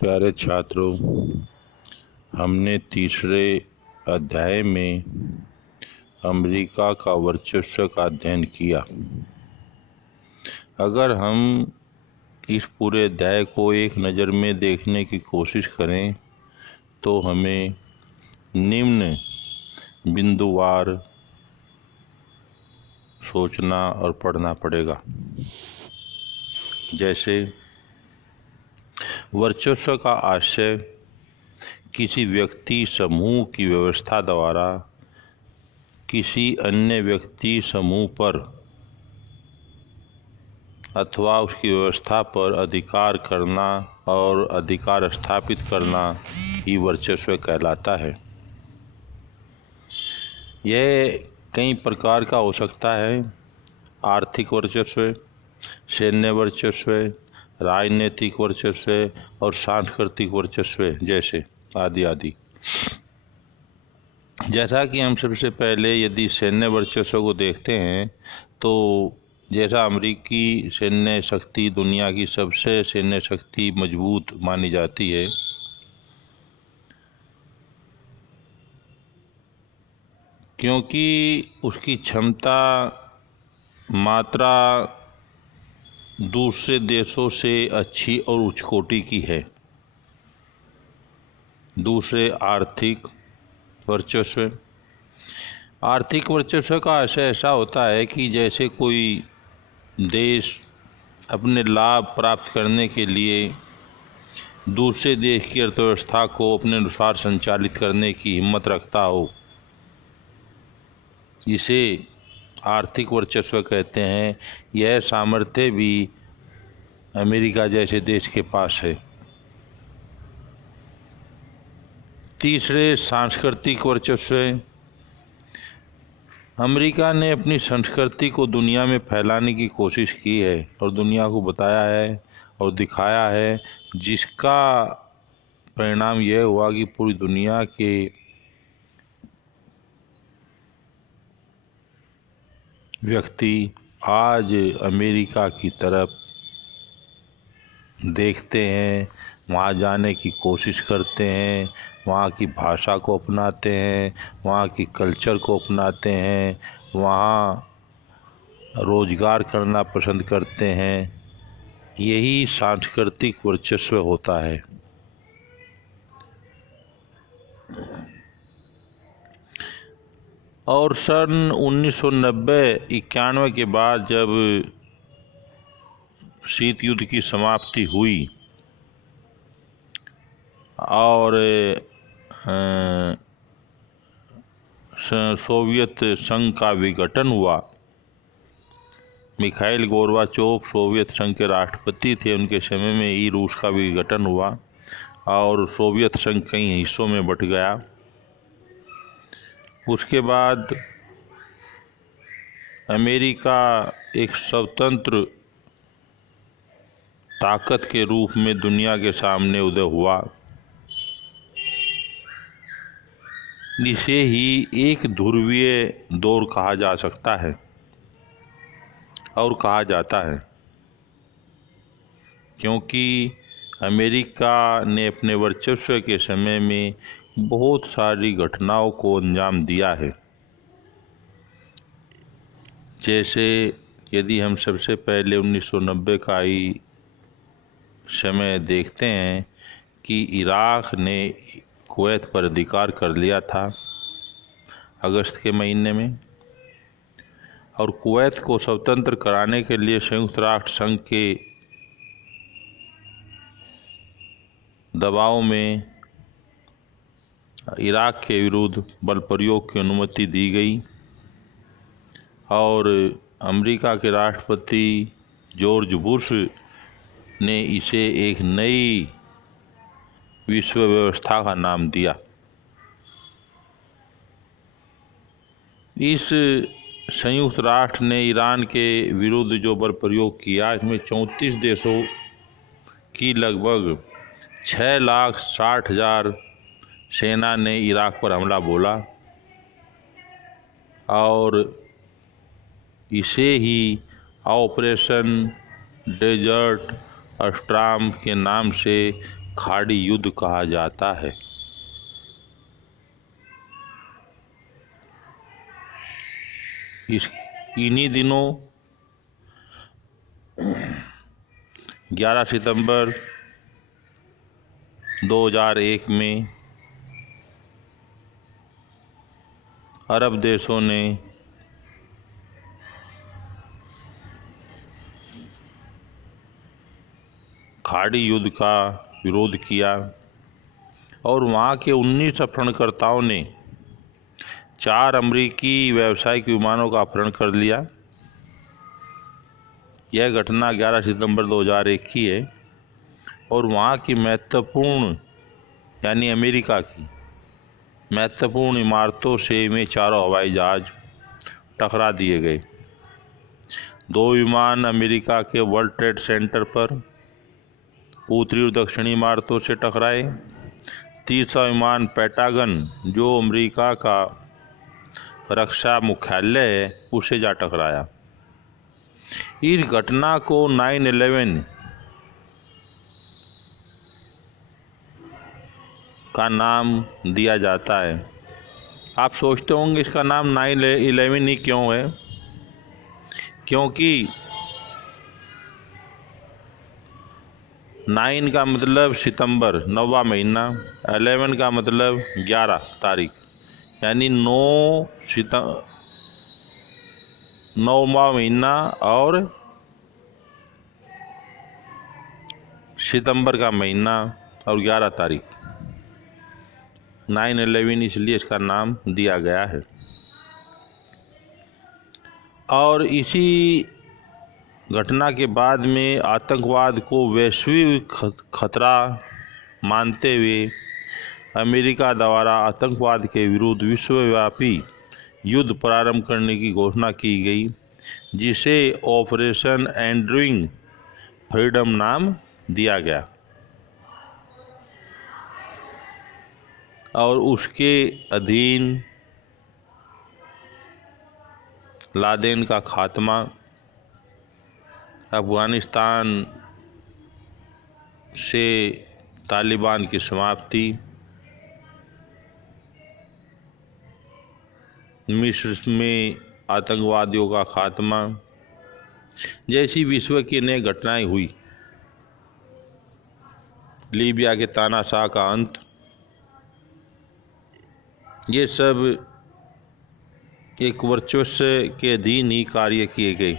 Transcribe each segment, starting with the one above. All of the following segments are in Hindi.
प्यारे छात्रों, हमने तीसरे अध्याय में अमेरिका का वर्चस्व का अध्ययन किया। अगर हम इस पूरे अध्याय को एक नज़र में देखने की कोशिश करें तो हमें निम्न बिंदुवार सोचना और पढ़ना पड़ेगा। जैसे वर्चस्व का आशय किसी व्यक्ति समूह की व्यवस्था द्वारा किसी अन्य व्यक्ति समूह पर अथवा उसकी व्यवस्था पर अधिकार करना और अधिकार स्थापित करना ही वर्चस्व कहलाता है। यह कई प्रकार का हो सकता है। आर्थिक वर्चस्व, सैन्य वर्चस्व, राजनीतिक वर्चस्व और सांस्कृतिक वर्चस्व जैसे आदि आदि। जैसा कि हम सबसे पहले यदि सैन्य वर्चस्व को देखते हैं तो जैसा अमेरिकी सैन्य शक्ति दुनिया की सबसे सैन्य शक्ति मजबूत मानी जाती है, क्योंकि उसकी क्षमता मात्रा दूसरे देशों से अच्छी और उच्च कोटि की है। दूसरे आर्थिक वर्चस्व। आर्थिक वर्चस्व का आशय ऐसा होता है कि जैसे कोई देश अपने लाभ प्राप्त करने के लिए दूसरे देश की अर्थव्यवस्था को अपने अनुसार संचालित करने की हिम्मत रखता हो, इसे आर्थिक वर्चस्व कहते हैं। यह सामर्थ्य भी अमेरिका जैसे देश के पास है। तीसरे, सांस्कृतिक वर्चस्व। अमेरिका ने अपनी संस्कृति को दुनिया में फैलाने की कोशिश की है और दुनिया को बताया है और दिखाया है, जिसका परिणाम यह हुआ कि पूरी दुनिया के व्यक्ति आज अमेरिका की तरफ देखते हैं, वहाँ जाने की कोशिश करते हैं, वहाँ की भाषा को अपनाते हैं, वहाँ की कल्चर को अपनाते हैं, वहाँ रोजगार करना पसंद करते हैं। यही सांस्कृतिक वर्चस्व होता है। और सन 1990-91 के बाद जब शीत युद्ध की समाप्ति हुई और सोवियत संघ का विघटन हुआ, मिखाइल गोर्बाचोव सोवियत संघ के राष्ट्रपति थे। उनके समय में ही रूस का विघटन हुआ और सोवियत संघ कई हिस्सों में बंट गया। उसके बाद अमेरिका एक स्वतंत्र ताकत के रूप में दुनिया के सामने उदय हुआ। इसे ही एक ध्रुवीय दौर कहा जा सकता है और कहा जाता है, क्योंकि अमेरिका ने अपने वर्चस्व के समय में बहुत सारी घटनाओं को अंजाम दिया है। जैसे यदि हम सबसे पहले 1990 का ही समय देखते हैं कि इराक ने कुवैत पर अधिकार कर लिया था अगस्त के महीने में, और कुवैत को स्वतंत्र कराने के लिए संयुक्त राष्ट्र संघ के दबाव में इराक के विरुद्ध बल प्रयोग की अनुमति दी गई और अमेरिका के राष्ट्रपति जॉर्ज बुश ने इसे एक नई विश्व व्यवस्था का नाम दिया। इस संयुक्त राष्ट्र ने ईरान के विरुद्ध जो बल प्रयोग किया, इसमें 34 देशों की लगभग 6,60,000 सेना ने इराक पर हमला बोला और इसे ही ऑपरेशन डेजर्ट स्टॉर्म के नाम से खाड़ी युद्ध कहा जाता है। इन्हीं दिनों 11 सितंबर 2001 में अरब देशों ने खाड़ी युद्ध का विरोध किया और वहाँ के 19 अपहरणकर्ताओं ने 4 अमेरिकी व्यावसायिक विमानों का अपहरण कर लिया। यह घटना 11 सितंबर 2001 की है और वहाँ की महत्वपूर्ण यानी अमेरिका की महत्वपूर्ण इमारतों से में चारों हवाई जहाज टकरा दिए गए। 2 विमान अमेरिका के वर्ल्ड ट्रेड सेंटर पर उत्तरी और दक्षिणी इमारतों से टकराए। तीसरा विमान पेंटागन जो अमेरिका का रक्षा मुख्यालय है उसे जा टकराया। इस घटना को 9/11 का नाम दिया जाता है। आप सोचते होंगे इसका नाम 9/11 ही क्यों है? क्योंकि 9 का मतलब सितंबर 9वां महीना, 11 का मतलब 11 तारीख, यानी 9वां महीना और सितंबर का महीना और 11 तारीख, 9/11 इसलिए इसका नाम दिया गया है। और इसी घटना के बाद में आतंकवाद को वैश्विक खतरा मानते हुए अमेरिका द्वारा आतंकवाद के विरुद्ध विश्वव्यापी युद्ध प्रारंभ करने की घोषणा की गई, जिसे ऑपरेशन एंड्यूरिंग फ्रीडम नाम दिया गया। और उसके अधीन लादेन का खात्मा, अफ़गानिस्तान से तालिबान की समाप्ति, मिस्र में आतंकवादियों का खात्मा जैसी विश्व की अनेक घटनाएं हुई। लीबिया के तानाशाह का अंत, ये सब एक वर्चस्व के अधीन ही कार्य किए गए।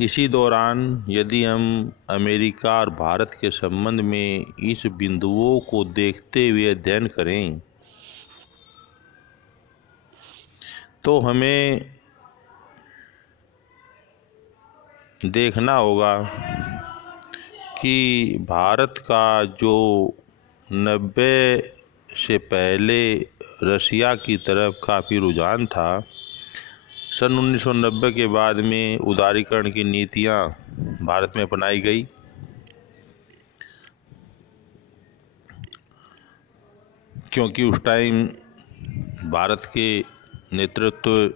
इसी दौरान यदि हम अमेरिका और भारत के संबंध में इस बिंदुओं को देखते हुए अध्ययन करें तो हमें देखना होगा कि भारत का जो 90 से पहले रशिया की तरफ काफ़ी रुझान था, सन 1990 के बाद में उदारीकरण की नीतियां भारत में अपनाई गई। क्योंकि उस टाइम भारत के नेतृत्व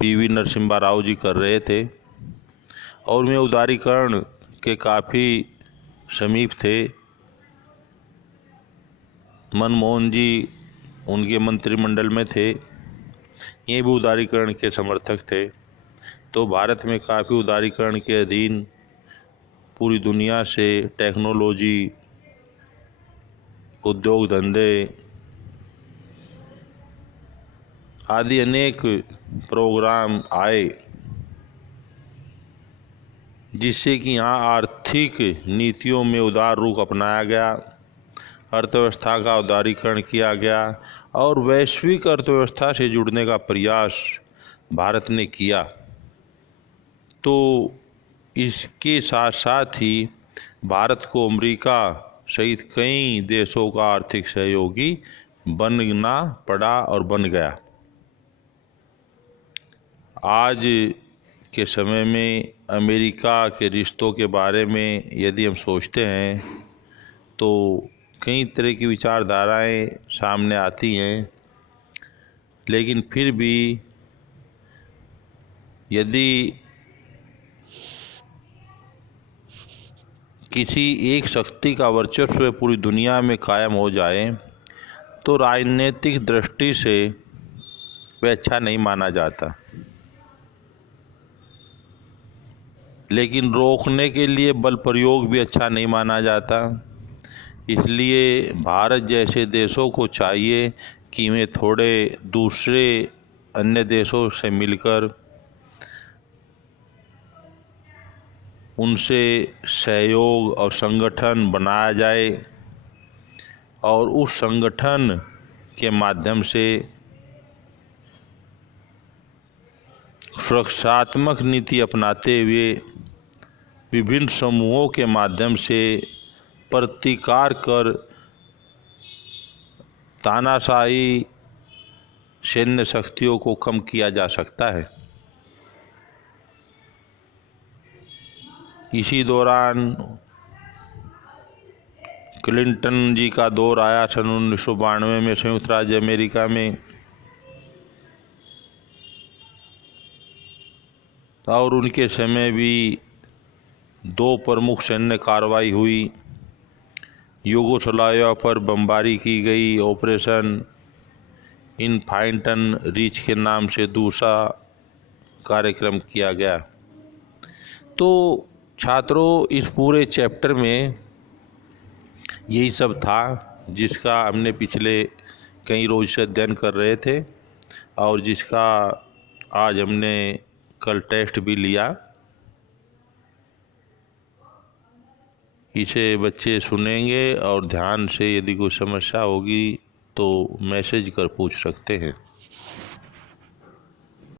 पीवी नरसिम्हा राव जी कर रहे थे और वे उदारीकरण के काफ़ी समीप थे। मनमोहन जी उनके मंत्रिमंडल में थे, ये भी उदारीकरण के समर्थक थे। तो भारत में काफ़ी उदारीकरण के अधीन पूरी दुनिया से टेक्नोलॉजी, उद्योग धंधे आदि अनेक प्रोग्राम आए, जिससे कि यहाँ आर्थिक नीतियों में उदार रुख अपनाया गया, अर्थव्यवस्था का उदारीकरण किया गया और वैश्विक अर्थव्यवस्था से जुड़ने का प्रयास भारत ने किया। तो इसके साथ साथ ही भारत को अमेरिका सहित कई देशों का आर्थिक सहयोगी बनना पड़ा और बन गया। आज के समय में अमेरिका के रिश्तों के बारे में यदि हम सोचते हैं तो कई तरह की विचारधाराएं सामने आती हैं, लेकिन फिर भी यदि किसी एक शक्ति का वर्चस्व पूरी दुनिया में कायम हो जाए तो राजनीतिक दृष्टि से वह अच्छा नहीं माना जाता, लेकिन रोकने के लिए बल प्रयोग भी अच्छा नहीं माना जाता। इसलिए भारत जैसे देशों को चाहिए कि वे थोड़े दूसरे अन्य देशों से मिलकर उनसे सहयोग और संगठन बनाया जाए और उस संगठन के माध्यम से सुरक्षात्मक नीति अपनाते हुए विभिन्न समूहों के माध्यम से प्रतिकार कर तानाशाही सैन्य शक्तियों को कम किया जा सकता है। इसी दौरान क्लिंटन जी का दौर आया सन 1992 में संयुक्त राज्य अमेरिका में, और उनके समय भी 2 प्रमुख सैन्य कार्रवाई हुई। यूगोस्लाविया पर बमबारी की गई, ऑपरेशन इनफांटन रीच के नाम से दूसरा कार्यक्रम किया गया। तो छात्रों, इस पूरे चैप्टर में यही सब था जिसका हमने पिछले कई रोज से अध्ययन कर रहे थे और जिसका आज हमने कल टेस्ट भी लिया। इसे बच्चे सुनेंगे और ध्यान से, यदि कोई समस्या होगी तो मैसेज कर पूछ सकते हैं।